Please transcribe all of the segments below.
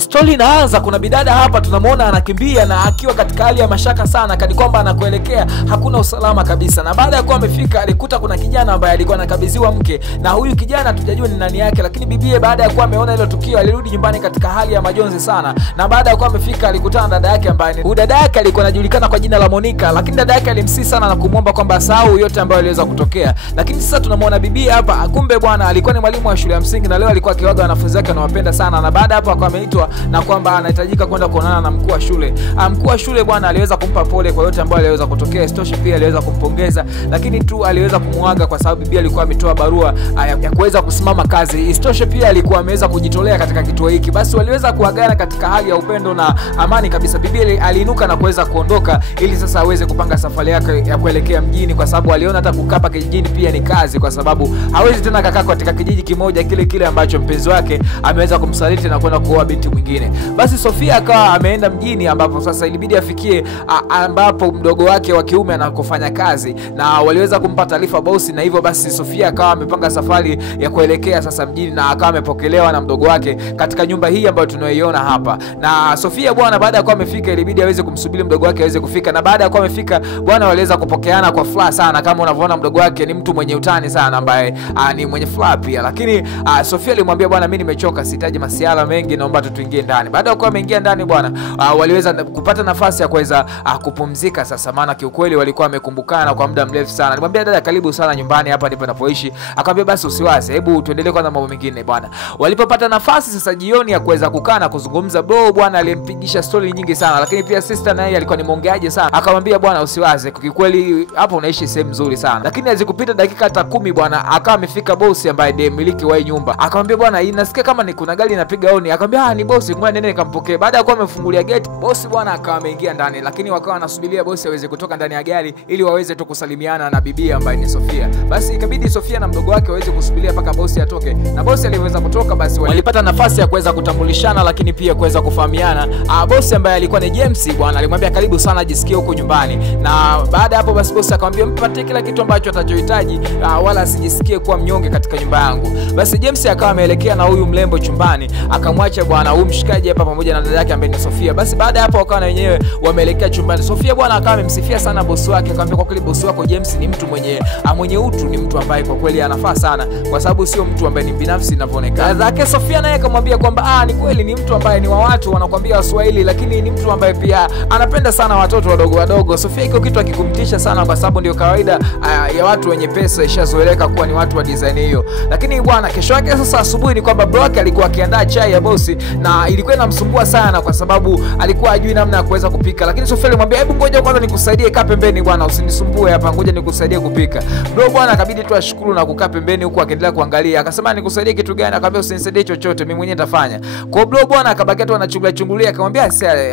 Story inaanza, kuna bidada hapa tunamuona anakimbia na akiwa katika hali ya mashaka sana, kani kwamba anakuelekea hakuna usalama kabisa. Na baada ya kuwa amefika alikuta kuna kijana ambaye alikuwa anakabidhiwa mke, na huyu kijana tujajua ni nani yake, lakini bibie baada ya kuwa ameona hilo tukio alirudi nyumbani katika hali ya majonzi sana. Na baada ya kuwa amefika alikutana na dada yake ambaye huyu dada yake alikuwa anajulikana kwa jina la Monica, lakini dada yake alimsii sana na kumuomba kwamba asahau yote ambayo aliweza kutokea. Lakini sasa tunamuona bibie hapa, kumbe bwana alikuwa ni mwalimu wa shule ya msingi na leo alikuwa akiwaga wanafunzi wake anawapenda sana. Na baada hapo akawa ameitwa na kwamba anahitajika kwenda kuonana na mkuu wa shule. Mkuu wa shule bwana aliweza kumpa pole kwa yote ambayo aliweza kutokea. Istoshe pia aliweza kumpongeza, lakini tu aliweza kumuaga kwa sababu bibi alikuwa ametoa barua ya kuweza kusimama kazi. Istoshe pia alikuwa ameweza kujitolea katika kituo hiki. Basi waliweza kuagana katika hali ya upendo na amani kabisa. Bibi aliinuka na kuweza kuondoka ili sasa aweze kupanga safari yake ya kuelekea mjini, kwa sababu aliona hata kukapa kijijini pia ni kazi, kwa sababu hawezi tena kakaa katika kijiji kimoja kile ambacho mpenzi wake ameweza kumsaliti na kwenda kuoa binti mwingine. Basi Sofia akawa ameenda mjini, ambapo sasa ilibidi afikie ambapo mdogo wake wa kiume anakofanya kazi, na waliweza kumpa taarifa bosi. Na hivyo basi Sofia akawa amepanga safari ya kuelekea sasa mjini, na akawa amepokelewa na mdogo wake katika nyumba hii ambayo tunaiona hapa. Na Sofia bwana baada ya kuwa amefika ilibidi aweze kumsubiri mdogo wake aweze kufika, na baada ya kuwa amefika bwana waliweza kupokeana kwa furaha sana. Kama unavyoona mdogo wake ni mtu mwenye utani sana ambaye ni mwenye furaha pia. Lakini Sofia alimwambia bwana mimi nimechoka, sihitaji masiala mengi, naomba tuingie ndani. Baada ya kuwa ameingia ndani bwana waliweza kupata nafasi ya kuweza kupumzika sasa, maana kiukweli walikuwa wamekumbukana kwa muda mrefu sana. Alimwambia dada karibu sana nyumbani, hapa ndipo napoishi. Akamwambia basi usiwaze, hebu tuendelee kwanza mambo mengine bwana. Walipopata nafasi sasa jioni ya kuweza kukaa na kuzungumza, bro bwana alimpigisha story nyingi sana, lakini pia sister naye alikuwa ni mwongeaji sana. Akamwambia bwana usiwaze, kiukweli hapo unaishi sehemu nzuri sana. Lakini hazikupita dakika hata 10 bwana akawa amefika bosi ambaye ndiye mmiliki wa nyumba. Akamwambia bwana inasikia kama ni kuna gari inapiga honi. Akamwambia ni bosi, ngoja nene nikampokee. Baada ya kuwa amefungulia gate bosi bwana akawa ameingia ndani, lakini wakawa wanasubiria bosi aweze kutoka ndani ya gari ili waweze tu kusalimiana na bibi ambaye ni Sofia. Basi ikabidi Sofia na mdogo wake waweze kusubiria mpaka bosi atoke, na bosi aliweza kutoka. Basi walipata nafasi ya kuweza kutambulishana, lakini pia kuweza kufahamiana. Bosi ambaye alikuwa ni James bwana alimwambia karibu sana, jisikie huko nyumbani. Na baada hapo basi bosi akamwambia mpate kila kitu ambacho atachohitaji, wala asijisikie kuwa mnyonge katika nyumba yangu. Basi James akawa ameelekea na huyu mlembo chumbani, akamwacha bwana huyu mshikaji hapa pamoja na dada yake ambaye ni Sofia. Basi baada hapo wakawa na wenyewe wameelekea chumbani. Sofia bwana akawa amemsifia sana bosi wake, akamwambia kwa kweli bosi wako James ni mtu mwenye utu, ni mtu ambaye kwa kweli anafaa sana, kwa sababu sio mtu ambaye ni binafsi inavyoonekana. Dada Sofia naye akamwambia kwamba ni kweli ni mtu ambaye ni wa watu wanakuambia Waswahili, lakini ni mtu ambaye pia anapenda sana watoto wadogo. Sofia iko kitu akikumtisha sana, kwa sababu ndio kawaida ya watu wenye pesa, ishazoeleka kuwa ni watu wa design hiyo. Lakini bwana kesho yake sasa asubuhi ni kwamba bro yake alikuwa akiandaa chai ya bosi, na ilikuwa inamsumbua sana kwa sababu alikuwa hajui namna ya kuweza kupika. Lakini Sofia alimwambia hebu ngoja kwanza nikusaidie, kaa pembeni bwana, usinisumbue hapa, ngoja nikusaidie kupika. Bro bwana akabidi tu ashukuru na kukaa pembeni huku akiendelea kuangalia. Akasema nikusaidie kitu gani? Akamwambia usinisaidie chochote, mimi mwenyewe nitafanya. Kwa bro bwana akabaki tu anachungulia. Akamwambia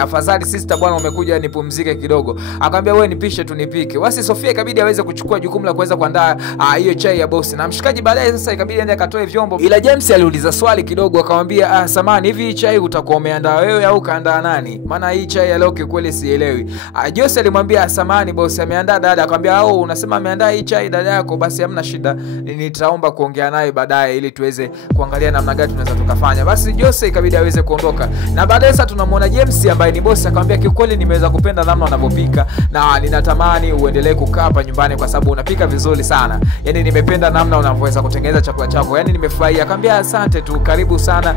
afadhali sister bwana umekuja nipumzike kidogo. Akamwambia wewe nipishe tu nipike. Basi Sofia ikabidi aweze kuchukua jukumu la kuweza kuandaa hiyo chai ya bosi, na mshikaji baadaye sasa ikabidi aende akatoe vyombo. Ila James aliuliza swali kidogo, akamwambia samani, hivi chai utakuwa umeandaa wewe au kaandaa nani? Maana hii chai ya leo kweli sielewi. Jose alimwambia samani bosi ameandaa dada. Akamwambia unasema ameandaa hii chai dada yako, basi hamna shida, nitaomba kuongea naye baadaye ili tuweze kuangalia namna gani tunaweza tukafanya. Basi Jose ikabidi aweze kuondoka, na baadaye sasa tunamwona James ambaye ni bosi akamwambia kiukweli nimeweza kupenda namna unavyopika, na ninatamani uendelee kukaa hapa nyumbani kwa sababu unapika vizuri sana. Yaani nimependa namna unavyoweza kutengeneza chakula chako, yaani nimefurahia. Akamwambia asante tu, karibu sana,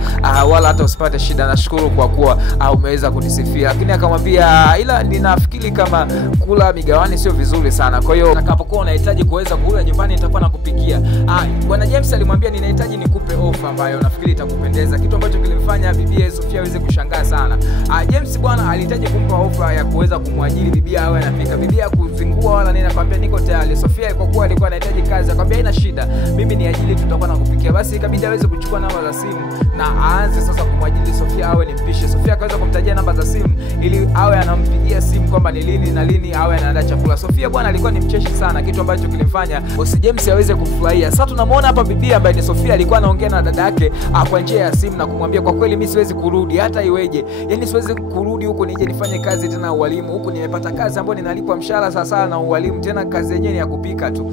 wala hata usipate shida, nashukuru kwa kuwa umeweza kunisifia. Lakini akamwambia ila ninafikiri kama kula migawani sio vizuri sana, kwa hiyo utakapokuwa unahitaji kuweza kula nyumbani nitakuwa nakupikia. Bwana James alimwambia ninahitaji nikupe ofa ambayo nafikiri itakupendeza, kitu ambacho kilimfanya bibi Sofia aweze kushangaa sana. James bwana alihitaji kumpa ofa ya kuweza kumwajiri bibi awe anapika. Bibi kuzingua wala nini, akamwambia niko tayari. Sofia kwa kuwa alikuwa anahitaji kazi akamwambia haina shida, mimi ni ajili tutakuwa nakupikia. Basi ikabidi aweze kuchukua namba za simu na aanze sasa kumwajiri Sofia awe ni mpishi. Sofia akaweza kumtajia namba za simu ili awe anampigia simu kwamba ni lini na lini awe anaandaa chakula. Sofia bwana alikuwa ni mcheshi sana, kitu ambacho kilimfanya bosi James aweze kufurahia. Sasa tunamuona hapa bibi ambaye ni Sofia alikuwa anaongea na dada yake kwa njia ya simu na kumwambia kwa kweli mimi siwezi kurudi hata iweje. Yaani siwezi kurudi huko nije nifanye kazi tena ualimu. Huko nimepata kazi ambayo ninalipwa mshahara sasa na ualimu, tena kazi yenyewe ni ya kupika tu.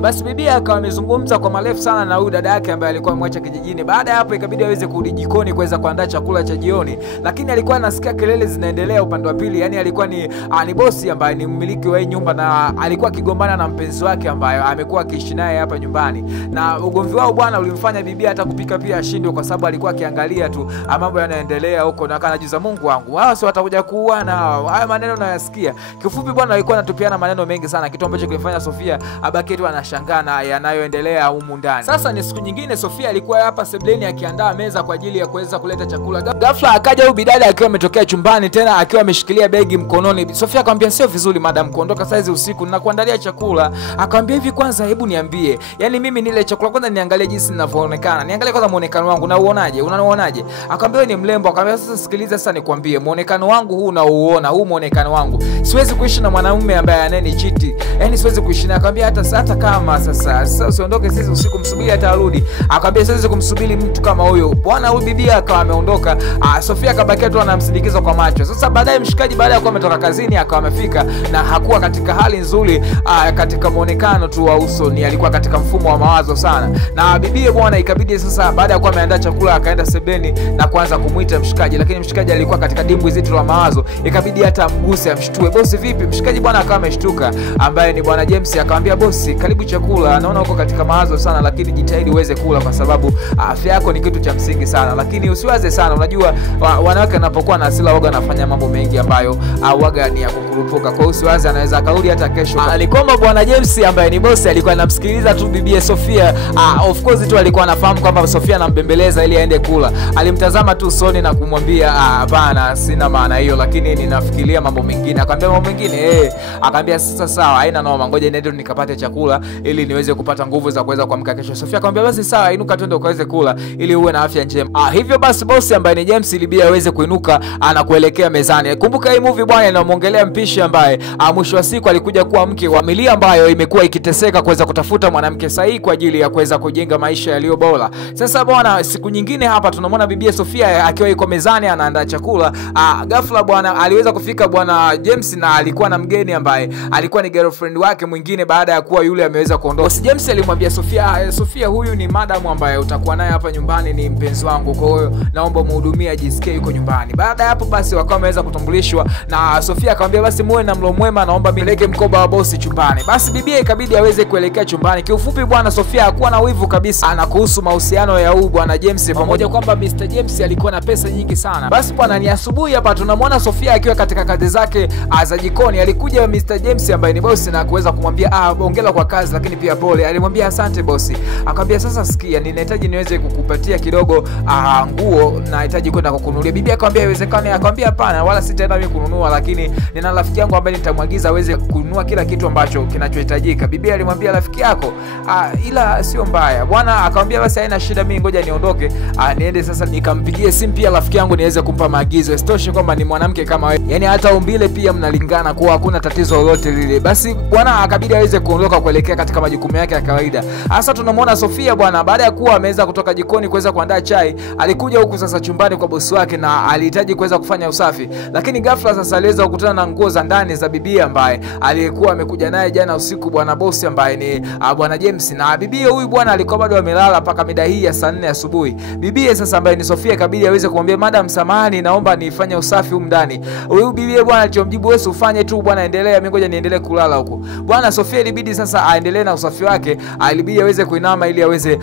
Basi bibi akawa amezungumza kwa marefu sana na huyu dada yake ambaye alikuwa amemwacha kijijini. Baada ya hapo ikabidi aweze kurudi jikoni kuweza kuandaa chakula cha jioni, lakini alikuwa anasikia kelele zinaendelea upande wa pili. Yaani alikuwa ni bosi ambaye ni mmiliki wa hii nyumba na alikuwa akigombana na mpenzi wake ambaye amekuwa akiishi naye hapa nyumbani, na ugomvi wao bwana ulimfanya bibi hata kupika pia ashindwe, kwa sababu alikuwa akiangalia tu mambo yanaendelea huko na kanajiza Mungu wangu hao si watakuja kuuana hao. Haya maneno nayasikia. Kifupi bwana alikuwa anatupiana maneno mengi sana, kitu ambacho kilifanya Sofia abaki tu anashangaa na yanayoendelea humu ndani. Sasa ni siku nyingine Sofia alikuwa hapa sebleni akiandaa meza kwa ajili ya kuweza kuleta chakula. Ghafla akaja huyu bidada akiwa ametokea chumbani, tena akiwa ameshikilia begi mkononi. Sofia akamwambia sio vizuri madam kuondoka saizi usiku na kuandalia chakula. Akamwambia hivi kwanza hebu niambie, yani mimi nile chakula kwanza niangalie jinsi ninavyoonekana. Niangalie kwanza muonekano wangu na uonaje? Unauonaje? Akamwambia ni mrembo. Akamwambia sasa sikiliza sasa nikwambie, muonekano wangu huu unauona, huu muonekano wangu. Siwezi kuishi na mwanamume ambaye ananichiti. Yaani siwezi kuishi naye. Akamwambia hata kama sasa usiondoke sisi usiku, msubiri hata arudi. Akamwambia siwezi kumsubiri mtu kama huyo. Bwana huyu bibi akawa ameondoka. Sofia akabaki tu anamsindikiza kwa macho. Sasa baadaye mshikaji baada ya kuwa ametoka kazini akawa amefika na hakuwa katika hali nzuri katika muonekano tu wa uso, ni alikuwa katika mfumo wa mawazo sana. Na bibi bwana ikabidi sasa baada ya kuwa ameandaa chakula akaenda sebeni na kuanza kumuita mshikaji, lakini mshikaji alikuwa katika dimbwi zito la mawazo. Ikabidi hata amguse amshtue. Bosi vipi? Mshikaji bwana akawa ameshtuka, ambaye ni bwana James akamwambia bosi karibu chakula, naona uko katika mawazo sana, lakini jitahidi uweze kula kwa sababu afya yako ni kitu cha msingi sana, lakini usiwaze sana. Unajua wanawake wanapokuwa na hasira waga anafanya mambo mengi ambayo waga ni ya kukurupuka. Kwa hiyo usiwaze, anaweza akarudi hata kesho. Alikomba bwana James ambaye ni bosi alikuwa anamsikiliza tu bibi Sofia. Of course tu alikuwa anafahamu kwamba Sofia anambembeleza ili aende kula. Alimtazama tu usoni na kumwambia hapana sina maana hiyo, lakini ninafikiria mambo mengine. Akamwambia mambo mengine akamwambia sasa sawa haina noma, ngoja niende nikapate chakula ili niweze kupata nguvu za kuweza kuamka kesho. Sofia akamwambia basi sawa, inuka twende ukaweze kula ili uwe na afya njema. Hivyo basi bosi ambaye ni James ilibidi aweze kuinuka anakuelekea mezani. Kumbuka hii movie bwana inamuongelea mpishi ambaye mwisho wa siku alikuja kuwa mke wa familia ambayo imekuwa ikiteseka kuweza kutafuta mwanamke sahihi kwa ajili ya kuweza kujenga maisha yaliyo bora. Sasa bwana siku nyingine hapa tunamwona bibi Sofia akiwa yuko mezani anaandaa chakula. Ghafla bwana aliweza kufika bwana James na alikuwa na mgeni ambaye alikuwa ni girlfriend wake mwingine baada ya kuwa yule ameweza kuondoka. Bosi James alimwambia Sofia huyu ni madam ambaye utakuwa naye hapa nyumbani, ni mpenzi wangu, kwa hiyo naomba muhudumie ajisikie yuko nyumbani. Baada ya hapo basi wakawa wameweza kutambulishwa na Sofia akamwambia basi muwe na mlo mwema, naomba mileke mkoba wa bosi chumbani. Basi bibi ikabidi aweze kuelekea chumbani. Kiufupi bwana Sofia hakuwa na wivu kabisa na kuhusu mahusiano ya huyu bwana James, pamoja kwamba Mr James alikuwa na pesa nyingi sana. Basi bwana ni asubuhi hapa tunamwona Sofia akiwa katika kazi zake za jikoni. Alikuja Mr James ambaye ni bosi na kuweza kumwambia hongera kwa kazi lakini pia pole. Alimwambia asante bosi. Akamwambia sasa sikia, ninahitaji niweze kukupatia kidogo nguo, nahitaji kwenda kukununulia. Bibi akamwambia haiwezekani. Akamwambia hapana, wala sitaenda mimi kununua, lakini nina rafiki yangu ambaye nitamwagiza aweze kununua kila kitu ambacho kinachohitajika. Bibi alimwambia rafiki yako ila sio mbaya bwana. Akamwambia basi haina shida, mimi ngoja niondoke niende sasa nikampigie simu pia rafiki yangu niweze kumpa maagizo. Isitoshe kwamba ni mwanamke kama wewe, yani hata umbile pia mnalingana, kwa hakuna tatizo lolote lile. Basi bwana akabidi aweze kuondoka kuelekea katika majukumu yake ya kawaida. Sasa tunamwona Sofia bwana baada ya kuwa ameweza kutoka jikoni kuweza kuandaa chai, alikuja huku sasa chumbani kwa bosi wake na alihitaji kuweza kufanya usafi, lakini ghafla sasa aliweza kukutana na nguo za ndani za bibi ambaye aliyekuwa amekuja naye jana usiku bwana bosi ambaye ni bwana James. Na bibi huyu bwana alikuwa bado amelala mpaka mida hii ya saa 4 asubuhi. Bibi sasa ambaye ni Sofia kabidi aweze kumwambia madam samahani, naomba nifanye usafi huko ndani. Huyu bibi bwana alichomjibu wewe ufanye tu bwana, endelea, mimi ngoja niendelee kulala huko. Bwana Sofia ilibidi sasa aendelee na usafi wake. Ilibidi aweze kuinama ili aweze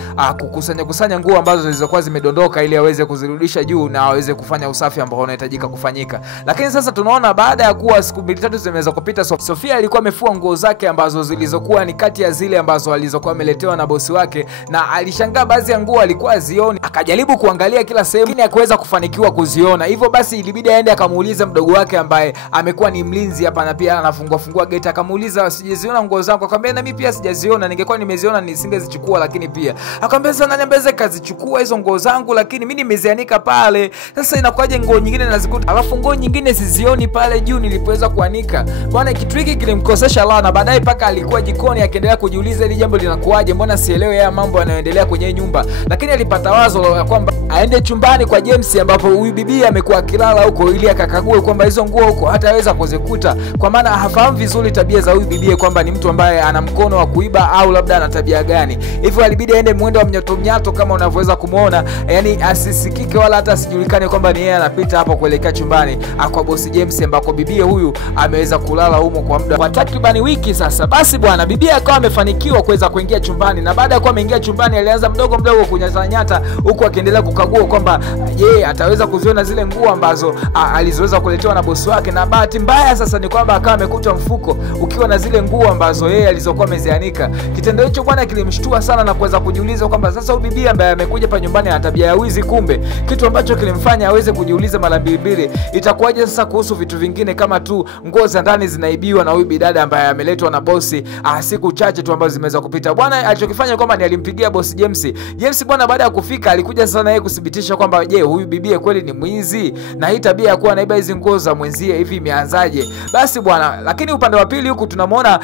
kukusanya nguo ambazo zilizokuwa zimedondoka ili aweze kuzirudisha juu na aweze kufanya usafi ambao unahitajika kufanyika. Lakini sasa tunaona baada ya kuwa siku 2-3 zimeweza kupita, Sofia alikuwa amefua nguo zake ambazo zilizokuwa ni kati ya zile ambazo alizokuwa ameletewa na bosi wake, na alishangaa baadhi ya nguo alikuwa azioni. Akajaribu kuangalia kila sehemu lakini hakuweza kufanikiwa kuziona. Hivyo basi ilibidi aende akamuuliza mdogo wake ambaye amekuwa ni mlinzi hapa na pia anafungua gate. Akamuuliza sijaziona nguo zangu. Akamwambia na mimi pia sijaziona, ningekuwa nimeziona nisingezichukua, lakini pia. Akamwambia sana niambeze kazichukua hizo nguo zangu, lakini mimi nimezianika pale. Sasa inakuwaje nguo nyingine nazikuta? Alafu alafu nguo nyingine sizioni pale juu nilipoweza kuanika. Bwana kitu hiki kilimkosesha la, na baadaye paka alikuwa jikoni akiendelea kujiuliza hili jambo linakuaje, mbona sielewi haya mambo yanayoendelea kwenye nyumba. Lakini alipata wazo la kwamba aende chumbani kwa James ambapo huyu bibi amekuwa akilala huko, ili akakague kwamba hizo nguo huko hataweza kuzikuta, kwa maana hafahamu vizuri tabia za huyu bibi kwamba ni mtu ambaye ana mkono wa kuiba au labda ana tabia gani. Hivyo alibidi aende mwendo wa mnyato kama unavyoweza kumuona, yani asisikike wala hata asijulikane kwamba ni yeye anapita hapo kuelekea chumbani kwa boss James ambako bibi huyu ameweza kulala humo kwa muda wa takriban wiki sasa. Basi bwana bibi akawa amefanikiwa kuweza kuingia chumbani, na baada ya kuwa ameingia chumbani alianza mdogo kunyatanyata huku akiendelea kukagua kwamba je, ataweza kuziona zile nguo ambazo alizoweza kuletewa na bosi wake. Na bahati mbaya sasa ni kwamba akawa amekuta mfuko ukiwa na zile nguo ambazo yeye alizokuwa amezianika. Kitendo hicho bwana kilimshtua sana na kuweza kujiuliza kwamba sasa huyu bibi ambaye amekuja hapa nyumbani ana tabia ya wizi, kumbe kitu ambacho kilimfanya aweze kujiuliza mara mbili itakuwaje sasa kuhusu vitu vingine kama tu nguo za ndani zinaibiwa na huyu bidada ambaye ameletwa na bosi siku chache tu ambazo zimeweza kupita. Bwana alichokifanya kwamba ni alimpigia bosi James bwana baada ya kufika alikuja sana yeye kudhibitisha kwamba je, huyu bibi kweli ni mwizi na hii tabia ya kuwa anaiba hizo nguo za mwenzie hivi imeanzaje. Basi bwana, lakini upande wa pili huku tunamwona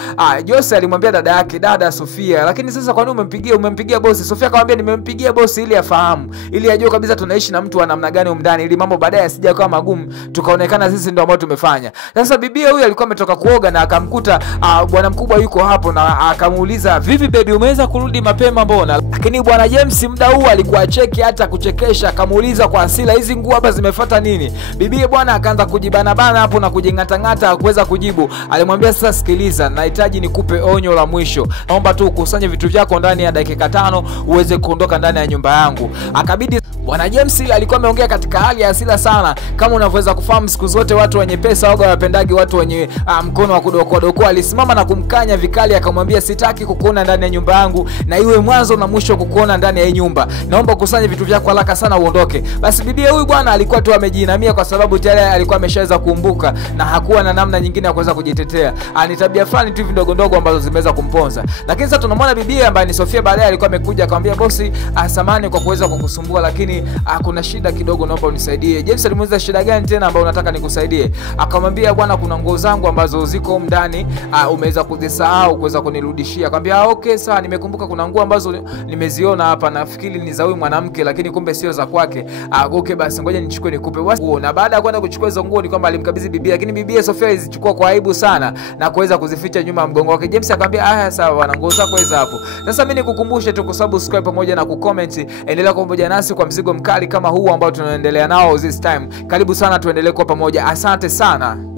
Jose alimwambia dada Sofia, lakini sasa kwa nini umempigia bosi? Sofia akamwambia nimempigia bosi ili afahamu, ili ajue kabisa tunaishi na mtu wa namna gani umndani, ili mambo baadaye asije kuwa magumu tukaonekana sisi ndio ambao tumefanya. Sasa bibi huyu alikuwa ametoka kuoga na akamkuta bwana mkubwa yuko hapo, na akamuuliza vipi baby, umeweza kurudi mapema mbona? Lakini bwana James muda huu alikuwa cheki hata kuchekesha, akamuuliza kwa hasira hizi nguo hapa zimefuata nini? Bibi bwana akaanza kujibana hapo na kujingata hakuweza kujibu. Alimwambia sasa sikiliza, nahitaji nikupe onyo la mwisho, naomba tu ukusanye vitu vyako ndani ya dakika 5 uweze kuondoka ndani ya nyumba yangu. Akabidi bwana James alikuwa ameongea katika hali ya hasira sana. Kama unavyoweza kufahamu siku zote watu wenye pesa waga wapendagi watu wenye mkono wa kudokoa. Alisimama na kumkanya vikali, akamwambia sitaki kukuona ndani ya nyumba yangu na iwe mwanzo na mwisho kukuona ndani ya hii nyumba. Naomba ukusanye vitu vyako haraka sana uondoke. Basi bibi huyu bwana alikuwa tu amejiinamia kwa sababu tayari alikuwa ameshaweza kuumbuka na hakuwa na namna nyingine ya kuweza kujitetea. Ni tabia fulani tu ndogo ambazo zimeweza kumponza. Lakini sasa tunamwona bibi ambaye ni Sofia baadaye alikuwa amekuja akamwambia bosi, samahani kwa kuweza kukusumbua, lakini kuna shida kidogo, naomba unisaidie. James alimuuliza shida gani tena ambayo unataka nikusaidie? Akamwambia bwana kuna nguo zangu ambazo ziko ndani umeweza kuzisahau kuweza kunirudishia. Akamwambia okay sawa, nimekumbuka kuna nguo ambazo nimeziona hapa, nafikiri ni za huyu mwanamke lakini kumbe sio za kwake. Okay basi ngoja nichukue nikupe. Na baada ya kwenda kuchukua hizo nguo ni kwamba alimkabidhi bibi, lakini bibi Sofia alizichukua kwa aibu sana na kuweza kuzificha nyuma ya mgongo wake. James akamwambia sawa bwana, nguo zako hizo hapo. Sasa mimi nikukumbushe tu kusubscribe pamoja na kucomment, endelea pamoja nasi kwa mzigo mkali kama huu ambao tunaendelea nao this time. Karibu sana tuendelee kwa pamoja. Asante sana.